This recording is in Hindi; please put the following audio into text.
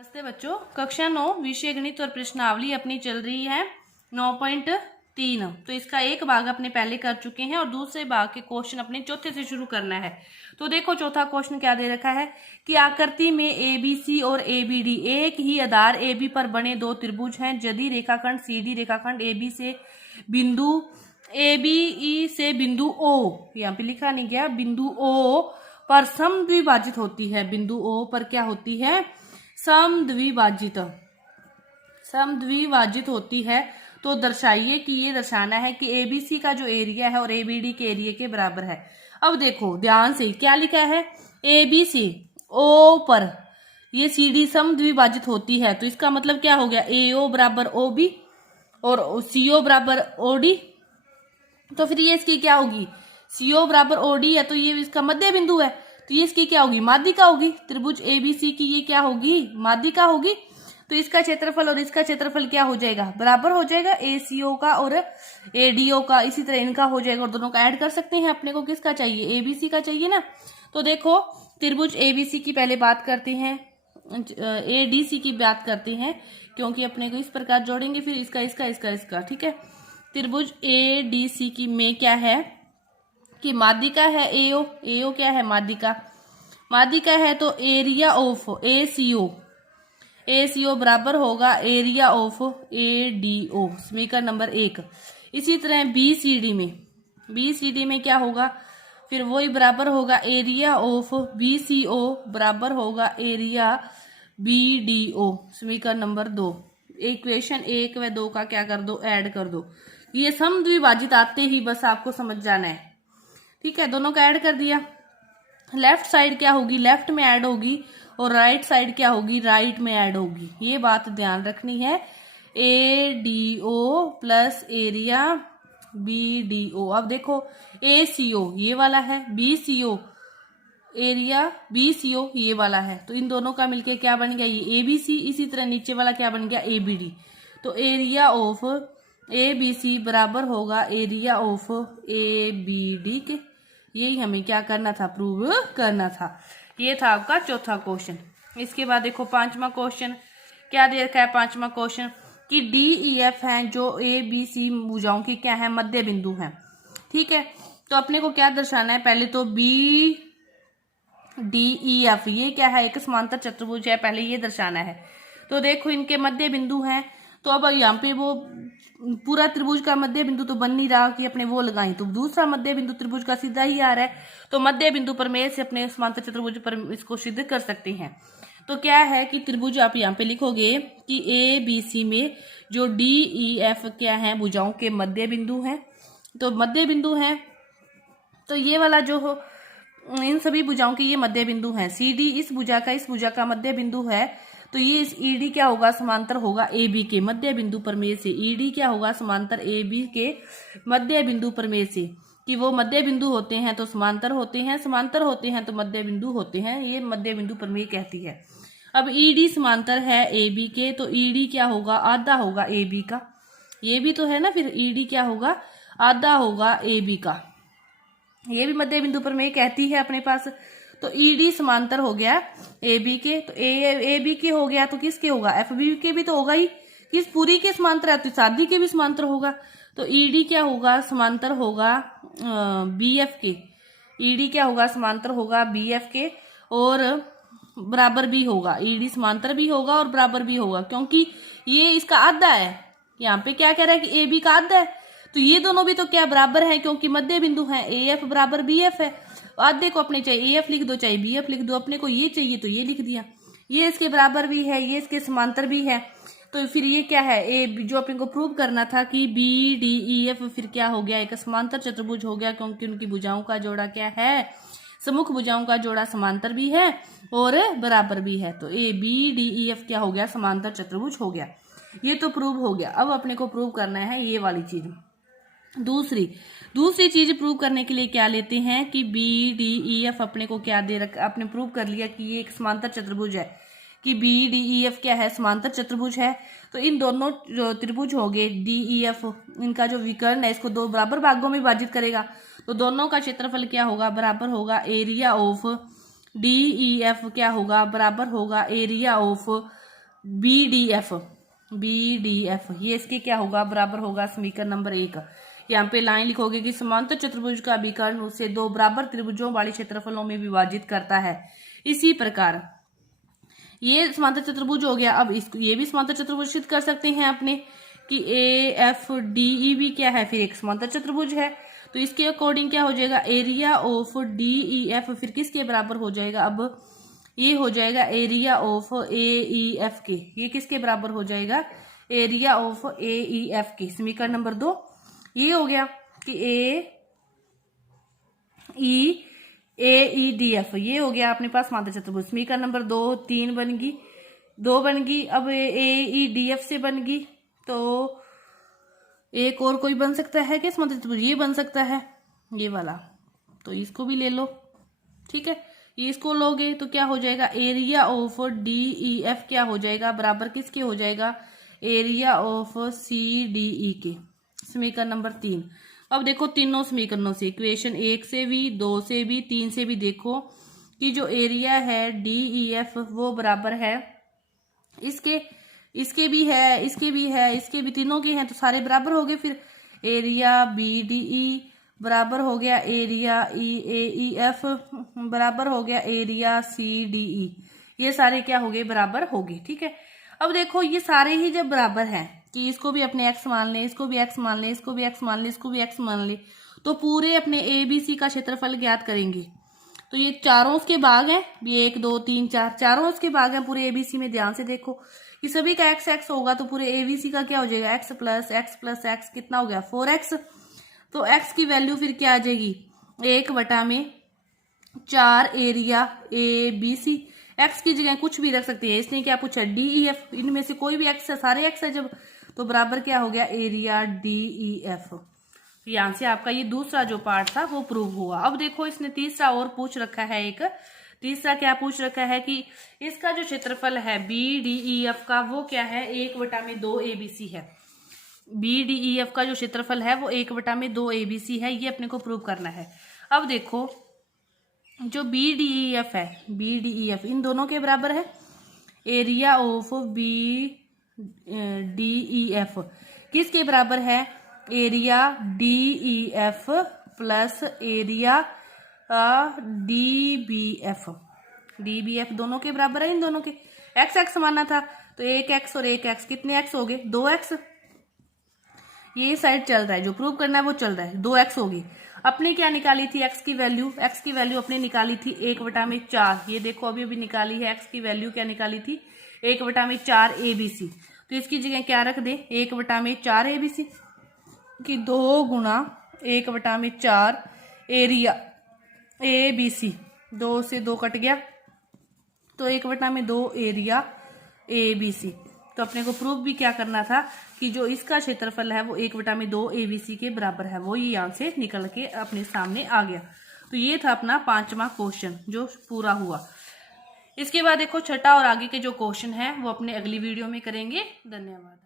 नमस्ते बच्चों, कक्षा 9 विषय गणित और प्रश्नावली अपनी चल रही है 9.3। तो इसका एक भाग अपने पहले कर चुके हैं और दूसरे भाग के क्वेश्चन अपने चौथे से शुरू करना है। तो देखो चौथा क्वेश्चन क्या दे रखा है कि आकृति में ABC और ABD एक ही आधार AB पर बने दो त्रिभुज हैं यदि रेखाखंड CD रेखाखंड AB से बिंदु ABE से बिंदु O, यहाँ पे लिखा नहीं गया, बिंदु O पर समद्विभाजित होती है। बिंदु O पर क्या होती है? समद्विभाजित होती है। तो दर्शाइए कि ये दर्शाना है कि ABC का जो एरिया है और ABD के एरिया के बराबर है। अब देखो ध्यान से क्या लिखा है, ABC O पर ये CD समद्विभाजित होती है, तो इसका मतलब क्या हो गया, AO बराबर OB और CO बराबर OD। तो फिर ये इसकी क्या होगी, CO बराबर OD है तो ये इसका मध्य बिंदु है, तो ये इसकी क्या होगी, माध्यिका होगी। त्रिभुज ABC की ये क्या होगी, माध्यिका होगी। तो इसका क्षेत्रफल और इसका क्षेत्रफल क्या हो जाएगा, बराबर हो जाएगा ACO का और ADO का। इसी तरह इनका हो जाएगा और दोनों का ऐड कर सकते हैं। अपने को किसका चाहिए, ABC का चाहिए ना। तो देखो त्रिभुज ABC की पहले बात करते हैं, ADC की बात करते हैं, क्योंकि अपने को इस प्रकार जोड़ेंगे फिर इसका इसका इसका इसका, ठीक है। त्रिभुज ADC की में क्या है कि माध्यिका है AO क्या है, माध्यिका है। तो एरिया ऑफ ACO बराबर होगा एरिया ऑफ ADO, समीकरण नंबर 1। इसी तरह BCD में क्या होगा, फिर वही बराबर होगा एरिया ऑफ BCO बराबर होगा एरिया BDO, समीकरण नंबर 2। इक्वेशन 1 व 2 का क्या कर दो, ऐड कर दो। ये समद्विभाजित आते ही बस आपको समझ जाना है, ठीक है। दोनों का ऐड कर दिया। लेफ्ट साइड क्या होगी, लेफ्ट में ऐड होगी और राइट साइड क्या होगी, राइट में ऐड होगी। ये बात ध्यान रखनी है। ADO plus area BDO। अब देखो ACO ये वाला है, BCO एरिया BCO ये वाला है, तो इन दोनों का मिलके क्या बन गया, ये ABC। इसी तरह नीचे वाला क्या बन गया, ABD। तो एरिया ऑफ ABC बराबर होगा एरिया ऑफ ABD के। यही हमें क्या करना था, प्रूव करना था। ये था आपका चौथा क्वेश्चन। इसके बाद देखो पांचवा क्वेश्चन क्या दे रखा है। पांचवा क्वेश्चन कि DEF हैं जो ABC भुजाओं की क्या है, मध्य बिंदु हैं, ठीक है। तो अपने को क्या दर्शाना है, पहले तो BDEF ये क्या है, एक समांतर चतुर्भुज है, पहले ये दर्शाना है। तो देखो इनके मध्य बिंदु हैं, तो अब यहाँ पे वो पूरा त्रिभुज का मध्य बिंदु तो बन नहीं रहा कि अपने वो लगाएं, तो दूसरा मध्य बिंदु त्रिभुज का सीधा ही आ रहा है, तो मध्य बिंदु पर में से अपने समांतर चतुर्भुज पर इसको सिद्ध कर सकते हैं। तो क्या है कि त्रिभुज आप यहाँ पे लिखोगे कि ABC में जो DEF क्या है, भुजाओं के मध्य बिंदु है। तो मध्य बिंदु है, तो ये वाला जो हो इन सभी भुजाओं के ये मध्य बिंदु है। CD इस भुजा का मध्य बिंदु है, तो ये इस ED क्या होगा, समांतर होगा AB के मध्य बिंदु पर में से। ED क्या होगा, समांतर AB के मध्य बिंदु पर में से। कि वो मध्य बिंदु होते हैं तो समांतर होते हैं, समांतर होते हैं तो मध्य बिंदु होते हैं, ये मध्य बिंदु पर में कहती है। अब ED समांतर है AB के, तो ED क्या होगा, आधा होगा AB का। ये भी तो है ना, फिर ED क्या होगा, आधा होगा AB का। ये भी मध्य बिंदु पर में कहती है अपने पास। तो ED समांतर हो गया AB के, तो AB के हो गया तो किसके होगा, FB के भी तो होगा ही। किस पूरी के समांतर है तो शादी के भी समांतर होगा। तो ED क्या होगा, समांतर होगा BF के। ED क्या होगा, समांतर होगा BF के और बराबर भी होगा। ED समांतर भी होगा और बराबर भी होगा, क्योंकि ये इसका आधा है। यहाँ पे क्या कह रहा है कि AB का आधा है, तो ये दोनों भी तो क्या बराबर है, क्योंकि मध्य बिंदु है। AF बराबर BF है। आधे को अपने चाहे AF लिख दो चाहे BF लिख दो, अपने को ये चाहिए तो ये लिख दिया। ये इसके बराबर भी है, ये इसके समांतर भी है, तो फिर ये क्या है, जो अपने को प्रूव करना था कि BDEF फिर क्या हो गया, एक समांतर चतुर्भुज हो गया, क्योंकि उनकी भुजाओं का जोड़ा क्या है, सम्मुख भुजाओं का जोड़ा समांतर भी है और बराबर भी है। तो BDEF क्या हो गया, समांतर चतुर्भुज हो गया। ये तो प्रूव हो गया। अब अपने को प्रूव करना है ये वाली चीज। दूसरी चीज प्रूव करने के लिए क्या लेते हैं कि BDEF अपने को क्या दे रखा, आपने प्रूव कर लिया कि ये एक समांतर चतुर्भुज है, कि BDEF क्या है, समांतर चतुर्भुज है। तो इन दोनों जो त्रिभुज हो गए DEF, इनका जो विकर्ण है इसको दो बराबर भागों में विभाजित करेगा, तो दोनों का क्षेत्रफल क्या होगा, बराबर होगा एरिया ऑफ DEF क्या होगा, बराबर होगा एरिया ऑफ BDF, ये इसके क्या होगा, बराबर होगा समीकरण नंबर 1। यहाँ पे लाइन लिखोगे कि समांतर चतुर्भुज का विकर्ण उसे दो बराबर त्रिभुजों वाली क्षेत्रफलों में विभाजित करता है। इसी प्रकार ये समांतर चतुर्भुज हो गया। अब इसको ये भी समांतर चतुर्भुज सिद्ध कर सकते हैं अपने कि AFDE भी क्या है, फिर एक समांतर चतुर्भुज है। तो इसके अकॉर्डिंग क्या हो जाएगा, एरिया ऑफ DEF फिर किसके बराबर हो जाएगा, अब ये हो जाएगा एरिया ऑफ AEF के। ये किसके बराबर हो जाएगा, एरिया ऑफ AEF के। समीकरण नंबर 2 ये हो गया कि AEDF ये हो गया अपने पास समांतर चतुर्भुज। समीकरण नंबर 2 3 बन गई, 2 बन गई। अब AEDF से बन गई, तो एक और कोई बन सकता है क्या समांतर चतुर्भुज, ये बन सकता है ये वाला, तो इसको भी ले लो। ठीक है, ये इसको लोगे तो क्या हो जाएगा, एरिया ऑफ DEF क्या हो जाएगा, बराबर किसके हो जाएगा, एरिया ऑफ CDE के। समीकरण नंबर 3। अब देखो तीनों समीकरणों से, इक्वेशन 1 से भी, 2 से भी, 3 से भी देखो कि जो एरिया है DEF वो बराबर है इसके भी है, इसके भी है, इसके भी, तीनों के हैं, तो सारे बराबर हो गए। फिर एरिया BDE बराबर हो गया एरिया AEF बराबर हो गया एरिया CDE, ये सारे क्या हो गए, बराबर हो गए। ठीक है, अब देखो ये सारे ही जब बराबर हैं कि इसको भी अपने x मान लें, इसको भी x मान लें, इसको भी x मान लें, इसको भी x मान लें, तो पूरे अपने ABC का क्षेत्रफल ज्ञात करेंगे। तो ये चारों उसके भाग हैं, ये 1 2 3 4 चारों उसके भाग हैं पूरे ABC में। ध्यान से देखो कि सभी का x होगा, तो पूरे ABC का क्या हो जाएगा, x प्लस x कितना हो गया, 4x। तो x की वैल्यू फिर क्या आ जाएगी, 1/4 एरिया ABC। x की जगह कुछ भी रख सकते हैं, इसने क्या पूछा, DEF, इनमें से कोई भी x है, सारे x है जब, तो बराबर क्या हो गया, एरिया DEF। यहाँ से आपका ये दूसरा जो पार्ट था वो प्रूव हुआ। अब देखो इसने तीसरा और पूछ रखा है, एक तीसरा क्या पूछ रखा है कि इसका जो क्षेत्रफल है BDEF का वो क्या है, 1/2 ABC है। BDEF का जो क्षेत्रफल है वो 1/2 ABC है, ये अपने को प्रूव करना है। अब देखो जो BDEF है, BDEF इन दोनों के बराबर है। एरिया ऑफ BDEF किसके बराबर है, area DEF plus area DBF दोनों के बराबर है। इन दोनों के x माना था, तो 1x और 1x कितने x हो गए, 2x। ये साइड चल रहा है, जो प्रूव करना है वो चल रहा है, 2x होगी। अपने क्या निकाली थी, x की वैल्यू अपने निकाली थी 1/4। ये देखो अभी निकाली है, x की वैल्यू क्या निकाली थी, 1/4 ABC। तो इसकी जगह क्या रख दे, 1/4 ABC की 2 गुना 1/4 एरिया ABC, 2 से 2 कट गया, तो 1/2 एरिया ABC। तो अपने को प्रूफ भी क्या करना था कि जो इसका क्षेत्रफल है वो 1/2 ABC के बराबर है, वो ये यहाँ से निकल के अपने सामने आ गया। तो ये था अपना 5वां क्वेश्चन जो पूरा हुआ। इसके बाद देखो छठा और आगे के जो क्वेश्चन है वो अपने अगली वीडियो में करेंगे। धन्यवाद।